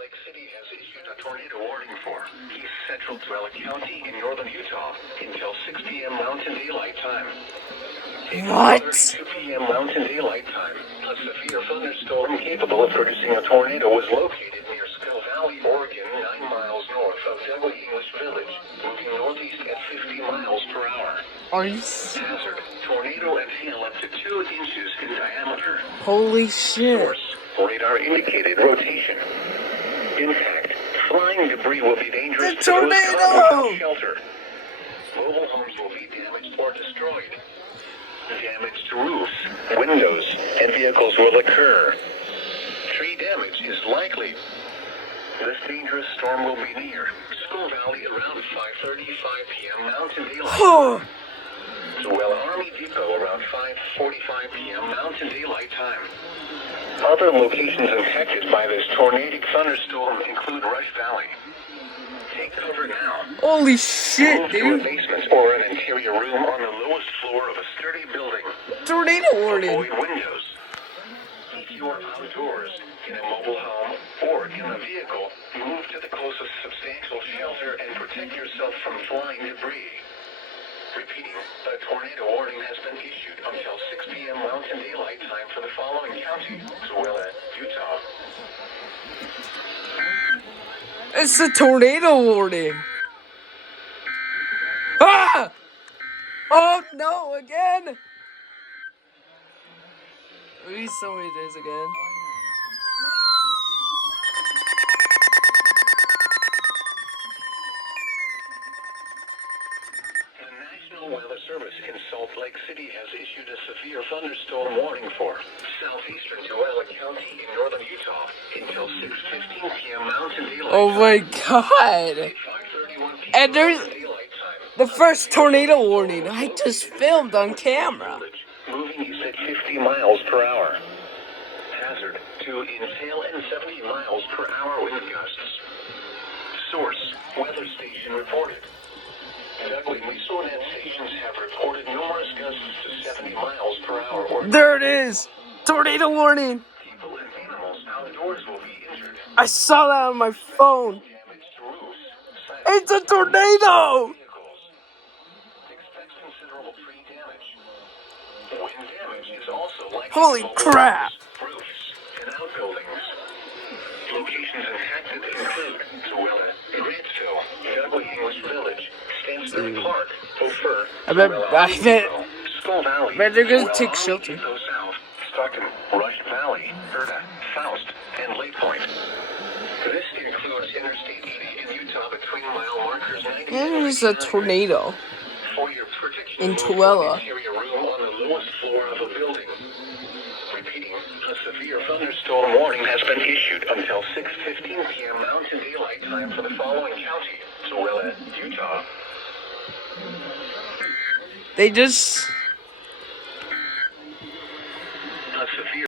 Lake City has issued a tornado warning for east central Tooele County in northern Utah until 6 p.m. Mountain Daylight Time. What? 2 p.m. Mountain Daylight Time, a severe thunderstorm capable of producing a tornado was located near Skull Valley, Oregon, 9 miles north of Tooele English Village, moving northeast at 50 miles per hour. Are you Hazard, tornado and hail up to 2 inches in diameter. Holy shit. Source, radar indicated rotation. Impact, flying debris will be dangerous The to those caught tornado! without shelter. Mobile homes will be damaged or destroyed. Damage to roofs, windows, and vehicles will occur. Tree damage is likely. This dangerous storm will be near Skull Valley around 5:35 p.m. Mountain Daylight. Tooele Army Depot around 5:45 p.m. Mountain Daylight Time. Other locations affected by this tornadic thunderstorm include Rush Valley. Take cover now. Holy shit, Move to a dude. basement or an interior room on the lowest floor of a sturdy building. Tornado warning. Avoid windows. If you are outdoors, in a mobile home, or in a vehicle, move to the closest substantial shelter and protect yourself from flying debris. Repeating, a tornado warning has been issued until 6 p.m. Mountain Daylight Time for the following county: Tooele, Utah. It's a tornado warning. Ah! Oh no, again! Please tell me this again. The National Weather Service in Salt Lake City has issued a severe thunderstorm warning for southeastern Tooele County in northern Utah until 6:15 p.m. Mountain Daylight Oh my Time. god! 5:31 p.m. And there's Mountain Daylight Time. the first tornado warning I just filmed on camera. Moving east at 50 miles per hour. Hazard to hail and 70 miles per hour wind gusts. Source, weather station reported. Douglas Sonet stations have reported numerous gusts to 70 miles per hour or There it is! Tornado warning! people and animals outdoors will be injured. I saw that on my phone. Damage to roofs, It's a tornado! vehicles. Expect considerable tree damage. Wind damage is also likely. Holy to mobile crap. homes, roofs, and outbuildings. Locations affected include Tooele, Grantsville, Douglas English Village, Stansbury Park, Ophir, I bet Skull Valley, they're gonna Tooele take Army shelter. Depot South, Stockton, Rush Valley, Herta, Faust, and Lake Point. This includes Interstate 80 in Utah between mile markers 90 There's a tornado For your protection, in move to Tooele. an interior room on the lowest floor of a building. Repeating, a severe thunderstorm warning has been issued until 6:15 p.m. Mountain Daylight Time for the following county: Tooele, Utah. They just... A severe